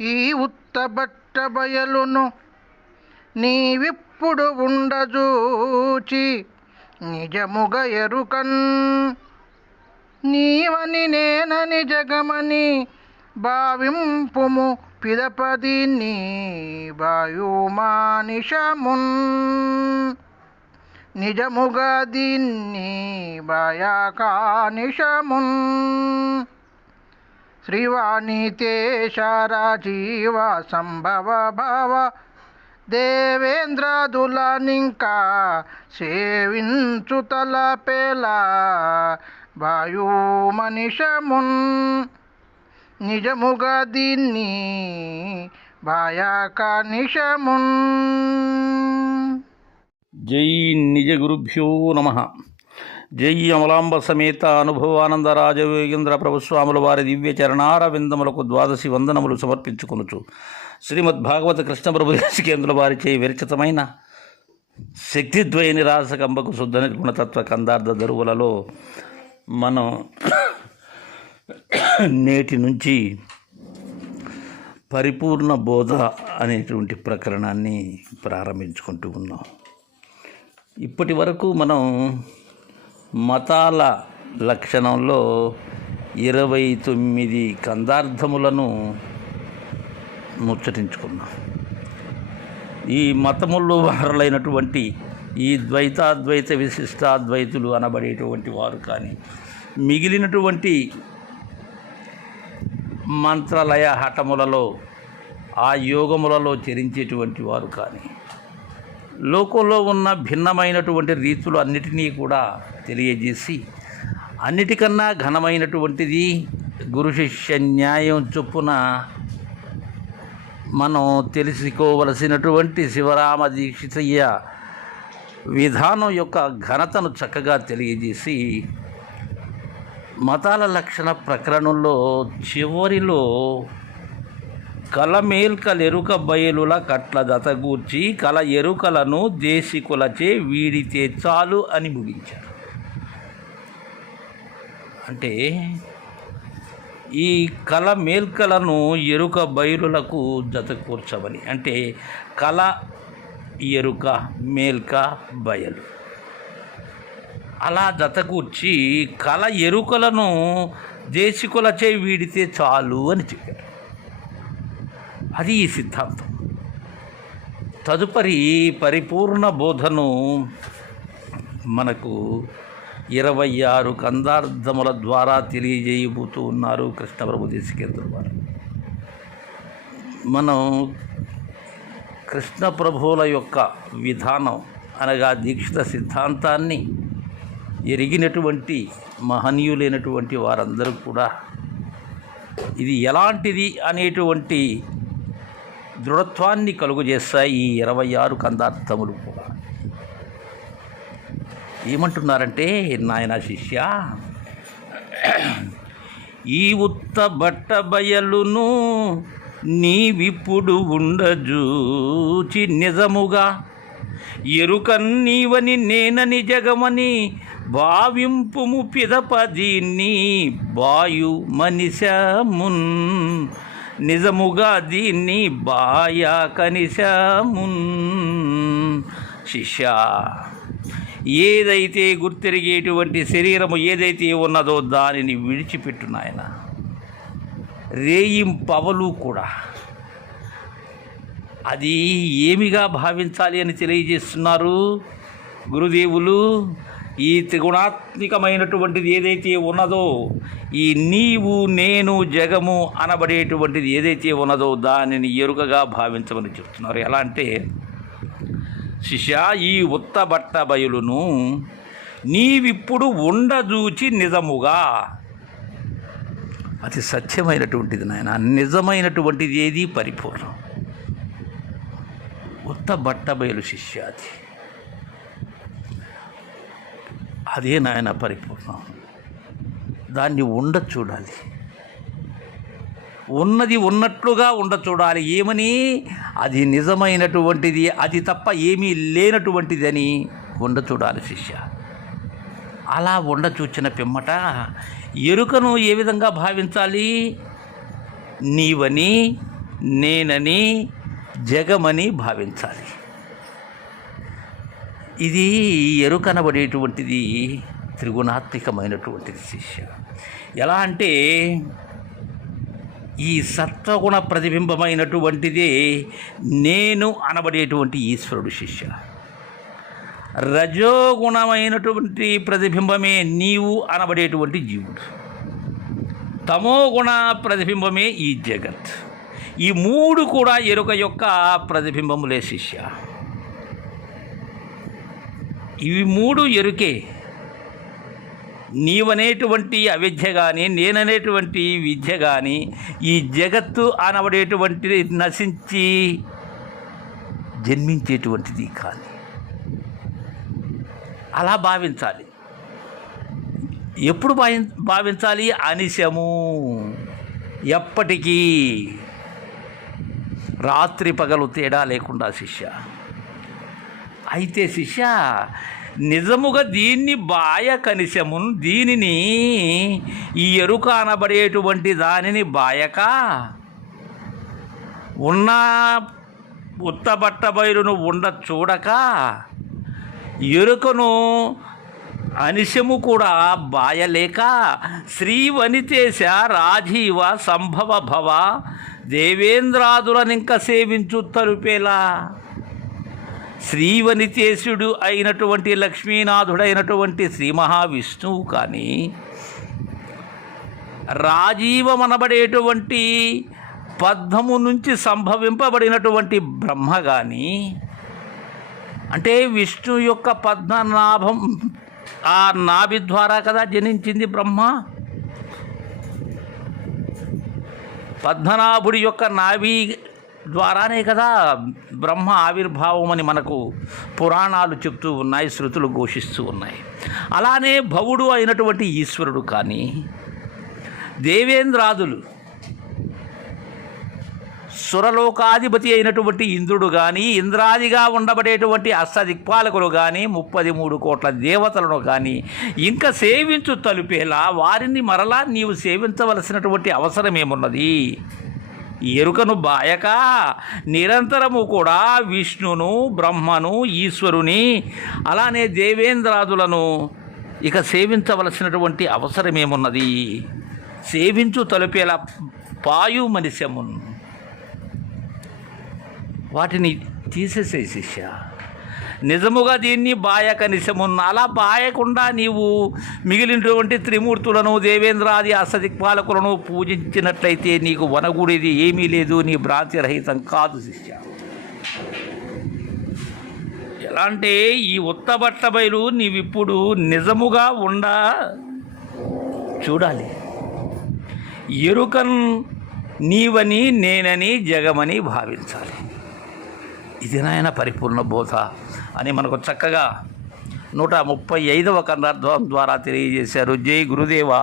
ఈ ఉత్తబట్ట బయలును నీవిప్పుడు ఉండజూచి నిజముగ ఎరుకన్. నీవని నేనని జగమని భావింపుము పిదపది నీ వాయుమానిషమున్. నిజముగా దీన్ని భయాకానిషమున్. శ్రీవాణి తేషారాజీవ సంభవ భావ దేవేంద్రాదులనింకా సేవించుతల పేల వాయుమనిషమున్ నిజముగా దీన్ని భాయాకానిషమున్ జై నిజ గురుభ్యో నమ. జై అమలాంబ సమేత అనుభవానంద రాజయోగేంద్ర ప్రభుస్వాముల వారి దివ్య చరణార విందములకు ద్వాదశి వందనములు సమర్పించుకొనుచు. శ్రీమద్ భాగవత కృష్ణ ప్రభు కేంద్రుల వారిచే విరచితమైన శక్తిద్వయ నిరాశకంబకు శుద్ధ నిర్గుణతత్వ కందార్థ దరువులలో మనం నేటి నుంచి పరిపూర్ణ బోధ అనేటువంటి ప్రకరణాన్ని ప్రారంభించుకుంటూ ఉన్నాం. ఇప్పటి వరకు మనం మతాల లక్షణంలో ఇరవై తొమ్మిది కందార్థములను ముచ్చటించుకున్నాం. ఈ మతముల్లో వారులైనటువంటి ఈ ద్వైతాద్వైత విశిష్టాద్వైతులు అనబడేటువంటి వారు కానీ మిగిలినటువంటి మంత్రాలయ హఠములలో ఆ యోగములలో చరించేటువంటి వారు కానీ లోకంలో ఉన్న భిన్నమైనటువంటి రీతులు అన్నిటినీ కూడా తెలియజేసి అన్నిటికన్నా ఘనమైనటువంటిది గురు శిష్య న్యాయం చొప్పున మనం తెలుసుకోవలసినటువంటి శివరామ దీక్షితయ్య విధానం యొక్క ఘనతను చక్కగా తెలియజేసి మతాల లక్షణ ప్రకరణంలో చివరిలో కల మేల్కలెరుక బయలుల కట్ల దతగూర్చి కల ఎరుకలను దేశికులచే వీడితే చాలు అని ముగించారు. అంటే ఈ కల మేల్కలను ఎరుక బయలులకు జతకూర్చవని అంటే కల ఎరుక మేల్క బయలు. అలా జతకూర్చి కల ఎరుకలను దేశికులచే వీడితే చాలు అని చెప్పారు. అది ఈ సిద్ధాంతం. తదుపరి పరిపూర్ణ బోధను మనకు ఇరవై ఆరు కందార్థముల ద్వారా తెలియజేయబోతూ ఉన్నారు కృష్ణప్రభు దేశికేంద్రుల వారు. మనం కృష్ణప్రభువుల యొక్క విధానం అనగా దీక్షిత సిద్ధాంతాన్ని ఎరిగినటువంటి మహనీయులైనటువంటి వారందరూ కూడా ఇది ఎలాంటిది అనేటువంటి దృఢత్వాన్ని కలుగజేస్తాయి ఈ ఇరవై ఆరు కందార్థములు. కూడా ఏమంటున్నారంటే నాయన శిష్య ఈ ఉత్త బట్ట బయలును నీవిప్పుడు ఉండజూచి నిజముగా ఎరుకన్నీవని నేనని జగమని భావింపుము పిదపదీన్ని బాయు మనిషమున్ నిజముగా దీన్ని బాయా కనిశమున్. శిష్య ఏదైతే గుర్తిరిగేటువంటి శరీరము ఏదైతే ఉన్నదో దానిని విడిచిపెట్టు నాయన. రేయింపవలు కూడా. అది ఏమిగా భావించాలి అని తెలియజేస్తున్నారు గురుదేవులు? ఈ త్రిగుణాత్మికమైనటువంటిది ఏదైతే ఉన్నదో ఈ నీవు నేను జగము అనబడేటువంటిది ఏదైతే ఉన్నదో దానిని ఎరుకగా భావించమని చెప్తున్నారు. ఎలా అంటే శిష్య ఈ ఉత్తబట్ట బయలును నీవిప్పుడు ఉండజూచి నిజముగా. అతి సత్యమైనటువంటిది నాయన నిజమైనటువంటిది ఏది పరిపూర్ణం? ఉత్త బట్టబయలు శిష్యాది. అదే నాయన పరిపూర్ణం. దాన్ని ఉండ చూడాలి. ఉన్నది ఉన్నట్లుగా ఉండ చూడాలి. ఏమని? అది నిజమైనటువంటిది అది తప్ప ఏమీ లేనటువంటిది అని ఉండ చూడాలి శిష్య. అలా ఉండ చూచిన పిమ్మట ఎరుకను ఏ విధంగా భావించాలి? నీవని నేనని జగమని భావించాలి. ఇది ఎరుకనబడేటువంటిది త్రిగుణాత్మికమైనటువంటిది శిష్య. ఎలా అంటే ఈ సత్వగుణ ప్రతిబింబమైనటువంటిది నేను అనబడేటువంటి ఈశ్వరుడు శిష్య. రజోగుణమైనటువంటి ప్రతిబింబమే నీవు అనబడేటువంటి జీవుడు. తమోగుణ ప్రతిబింబమే ఈ జగత్. ఈ మూడు కూడా ఎరుక యొక్క ప్రతిబింబములే శిష్య. ఇవి మూడు ఎరుకే. నీవనేటువంటి అవిద్య కానీ నేననేటువంటి విద్య కానీ ఈ జగత్తు అనబడేటువంటి నశించి జన్మించేటువంటిది కానీ. అలా భావించాలి. ఎప్పుడు భావి భావించాలి? అనిశము. ఎప్పటికీ రాత్రి పగలు తేడా లేకుండా శిష్య. అయితే శిష్య నిజముగా దీన్ని బాయ కనిశమున్ దీనిని ఈ ఎరుక అనబడేటువంటి దానిని బాయక? ఉన్న ఉత్తబట్ట బయలును ఉండ చూడక? ఎరుకను అనిశము కూడా బాయలేక? శ్రీవనితేశ రాజీవ సంభవ భవ దేవేంద్రాదులనింక సేవించు తలుపేలా శ్రీవనితేశుడు అయినటువంటి లక్ష్మీనాథుడైనటువంటి శ్రీ మహావిష్ణువు కానీ రాజీవమనబడేటువంటి పద్మము నుంచి సంభవింపబడినటువంటి బ్రహ్మ కానీ అంటే విష్ణు యొక్క పద్మనాభం ఆ నాభి ద్వారా కదా జనించింది బ్రహ్మ? పద్మనాభుడి యొక్క నాభి ద్వారానే కదా బ్రహ్మ ఆవిర్భావం అని మనకు పురాణాలు చెప్తూ ఉన్నాయి శృతులు ఘోషిస్తూ ఉన్నాయి. అలానే భవుడు అయినటువంటి ఈశ్వరుడు కానీ దేవేంద్రాదులు సురలోకాధిపతి అయినటువంటి ఇంద్రుడు కానీ ఇంద్రాదిగా ఉండబడేటువంటి అష్టదిక్పాలకులు కానీ ముప్పది మూడు కోట్ల దేవతలను కానీ ఇంకా సేవించు తలుపేలా వారిని మరలా నీవు సేవించవలసినటువంటి అవసరం ఏమున్నది ఎరుకను బాయక నిరంతరము కూడా విష్ణును బ్రహ్మను ఈశ్వరుని అలానే దేవేంద్రాదులను ఇక సేవించవలసినటువంటి అవసరమేమున్నది? సేవించు తలుపేలా పాయు మనిషమున్. వాటిని తీసేసే శిష్య. నిజముగా దీన్ని బాయక నిశమున్న. అలా బాయకుండా నీవు మిగిలినటువంటి త్రిమూర్తులను దేవేంద్రాది అసదిక్పాలకులను పూజించినట్లయితే నీకు వనగూడేది ఏమీ లేదు నీ భ్రాంతి రహితం కాదు శిష్య. ఎలా అంటే ఈ ఉత్తబట్ట బయలు నీవిప్పుడు నిజముగా ఉండ చూడాలి. ఎరుకన్ నీవని నేనని జగమని భావించాలి. ఇది నాయన పరిపూర్ణ బోధ. అని మనకు చక్కగా నూట ముప్పై ఐదవ కన్నార్థం ద్వారా తెలియజేశారు. జై గురుదేవా.